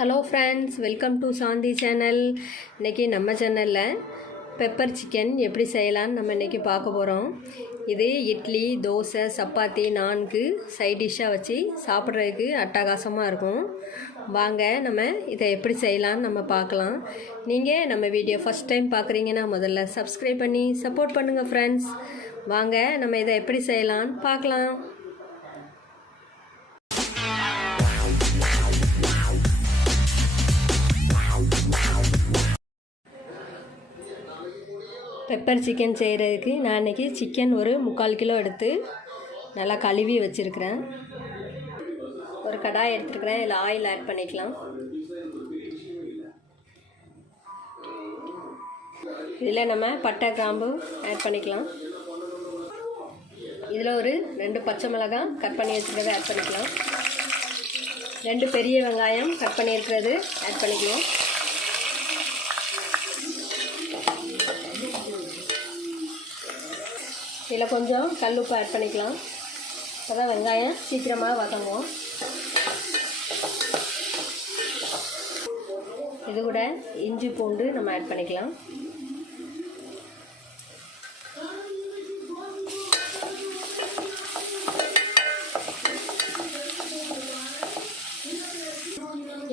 Hello friends, welcome to Shanti channel. இன்றைக்கி நம்ம சேனலில் பெப்பர் சிக்கன் எப்படி செய்யலான்னு நம்ம இன்றைக்கி பார்க்க போகிறோம். இது இட்லி, தோசை, சப்பாத்தி, நான்கு சைட் டிஷ்ஷாக வச்சு சாப்பிட்றதுக்கு அட்டகாசமாக இருக்கும். வாங்க நம்ம இதை எப்படி செய்யலான்னு நம்ம பார்க்கலாம். நீங்கள் நம்ம வீடியோ ஃபஸ்ட் டைம் பார்க்குறீங்கன்னா முதல்ல சப்ஸ்கிரைப் பண்ணி சப்போர்ட் பண்ணுங்கள் ஃப்ரெண்ட்ஸ். வாங்க நம்ம இதை எப்படி செய்யலான்னு பார்க்கலாம். பெப்பர் சிக்கன் செய்கிறதுக்கு நான் இன்றைக்கி சிக்கன் ஒரு 3/4 கிலோ எடுத்து நல்லா கழுவி வச்சுருக்கிறேன். ஒரு கடாய் எடுத்துருக்கிறேன். இதில் ஆயில் ஆட் பண்ணிக்கலாம். இதில் நம்ம பட்டை, கிராம்பு ஆட் பண்ணிக்கலாம். இதில் ஒரு 2 பச்சை மிளகாய் கட் பண்ணி வச்சுருக்கிறத ஆட் பண்ணிக்கலாம். 2 பெரிய வெங்காயம் கட் பண்ணியிருக்கிறது ஆட் பண்ணிக்கலாம். இதில் கொஞ்சம் கல்லுப்பு ஆட் பண்ணிக்கலாம். அப்போ தான் வெங்காயம் சீக்கிரமாக வதங்கும். இது கூட இஞ்சி பூண்டு நம்ம ஆட் பண்ணிக்கலாம்.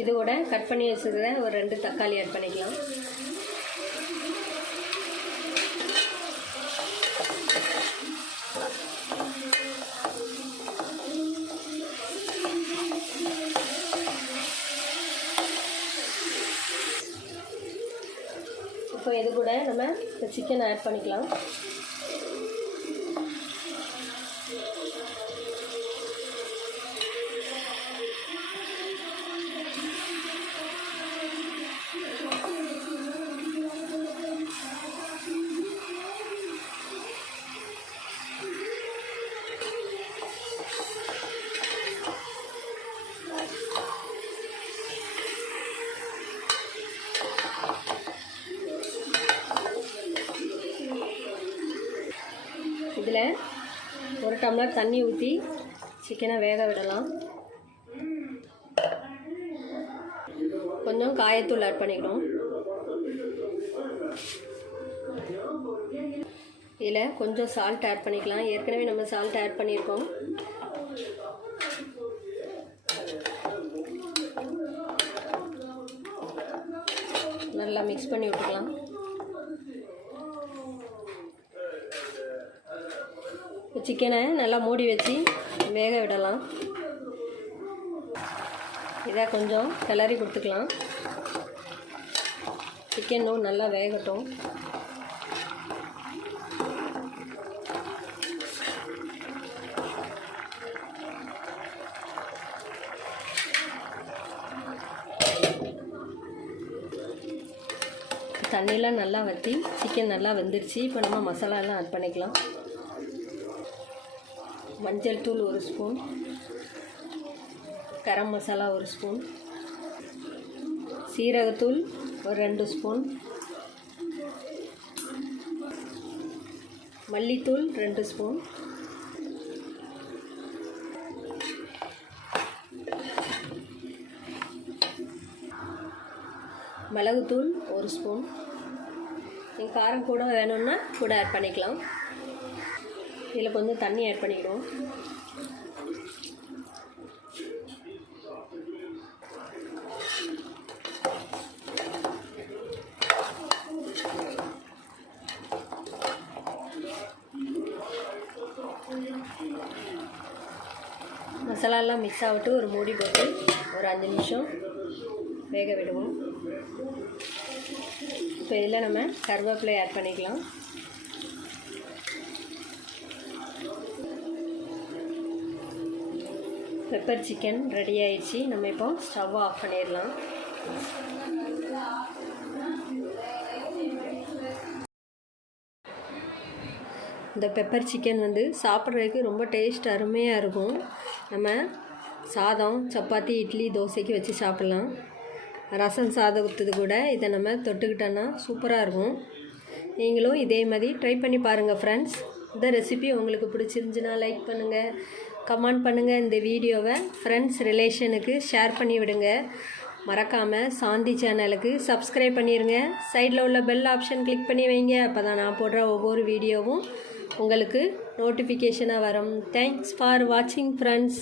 இது கூட கட் பண்ணி வச்சுருக்கிற ஒரு 2 தக்காளி ஆட் பண்ணிக்கலாம். இப்போ இது கூட நம்ம சிக்கன் ஆட் பண்ணிக்கலாம். இதில் 1 டம்ளர் தண்ணி ஊற்றி சிக்கனை வேக விடலாம். கொஞ்சம் காயத்தூள் ஆட் பண்ணிக்கணும். இதில் கொஞ்சம் சால்ட் ஆட் பண்ணிக்கலாம். ஏற்கனவே நம்ம சால்ட் ஆட் பண்ணியிருக்கோம். நல்லா மிக்ஸ் பண்ணி விட்டுக்கலாம். சிக்கனை நல்லா மூடி வச்சு வேக விடலாம். இதை கொஞ்சம் கிளறி கொடுத்துக்கலாம். சிக்கனும் நல்லா வேகட்டும். தண்ணியெலாம் நல்லா வற்றி சிக்கன் நல்லா வெந்துருச்சு. இப்போ நம்ம மசாலாலாம் ஆட் பண்ணிக்கலாம். மஞ்சள் தூள் 1 ஸ்பூன், கரம் மசாலா 1 ஸ்பூன், சீரகத்தூள் ஒரு 2 ஸ்பூன், மல்லித்தூள் 2 ஸ்பூன், மிளகுத்தூள் 1 ஸ்பூன். நீங்கள் காரம் கூட வேணும்னா கூட ஆட் பண்ணிக்கலாம். இதில் கொஞ்சம் தண்ணி ஆட் பண்ணிக்கிறோம். மசாலாலாம் மிக்ஸ் ஆகிட்டு ஒரு மூடி போட்டு ஒரு 5 நிமிஷம் வேக விடுவோம். இப்போ இதில் நம்ம கருவேப்பிலை ஆட் பண்ணிக்கலாம். பெப்பர் சிக்கன் ரெடி ஆயிடுச்சு. நம்ம இப்போ ஸ்டவ் ஆஃப் பண்ணிடலாம். இந்த பெப்பர் சிக்கன் சாப்பிட்றதுக்கு ரொம்ப டேஸ்ட் அருமையாக இருக்கும். நம்ம சாதம், சப்பாத்தி, இட்லி, தோசைக்கு வச்சு சாப்பிட்லாம். ரசம் சாதத்துக்கு கூட இதை நம்ம தொட்டுக்கிட்டோன்னா சூப்பராக இருக்கும். நீங்களும் இதே மாதிரி ட்ரை பண்ணி பாருங்கள் ஃப்ரெண்ட்ஸ். இந்த ரெசிபி உங்களுக்கு பிடிச்சிருந்துச்சுன்னா லைக் பண்ணுங்கள், கமெண்ட் பண்ணுங்கள். இந்த வீடியோவை ஃப்ரெண்ட்ஸ், ரிலேஷனுக்கு ஷேர் பண்ணி விடுங்க. மறக்காமல் சாந்தி சேனலுக்கு சப்ஸ்கிரைப் பண்ணிடுங்க. சைடில் உள்ள பெல் ஆப்ஷன் கிளிக் பண்ணி வைங்க. அப்போ தான் நான் போடுற ஒவ்வொரு வீடியோவும் உங்களுக்கு நோட்டிஃபிகேஷனாக வரும். தேங்க்ஸ் ஃபார் வாட்சிங் ஃப்ரெண்ட்ஸ்.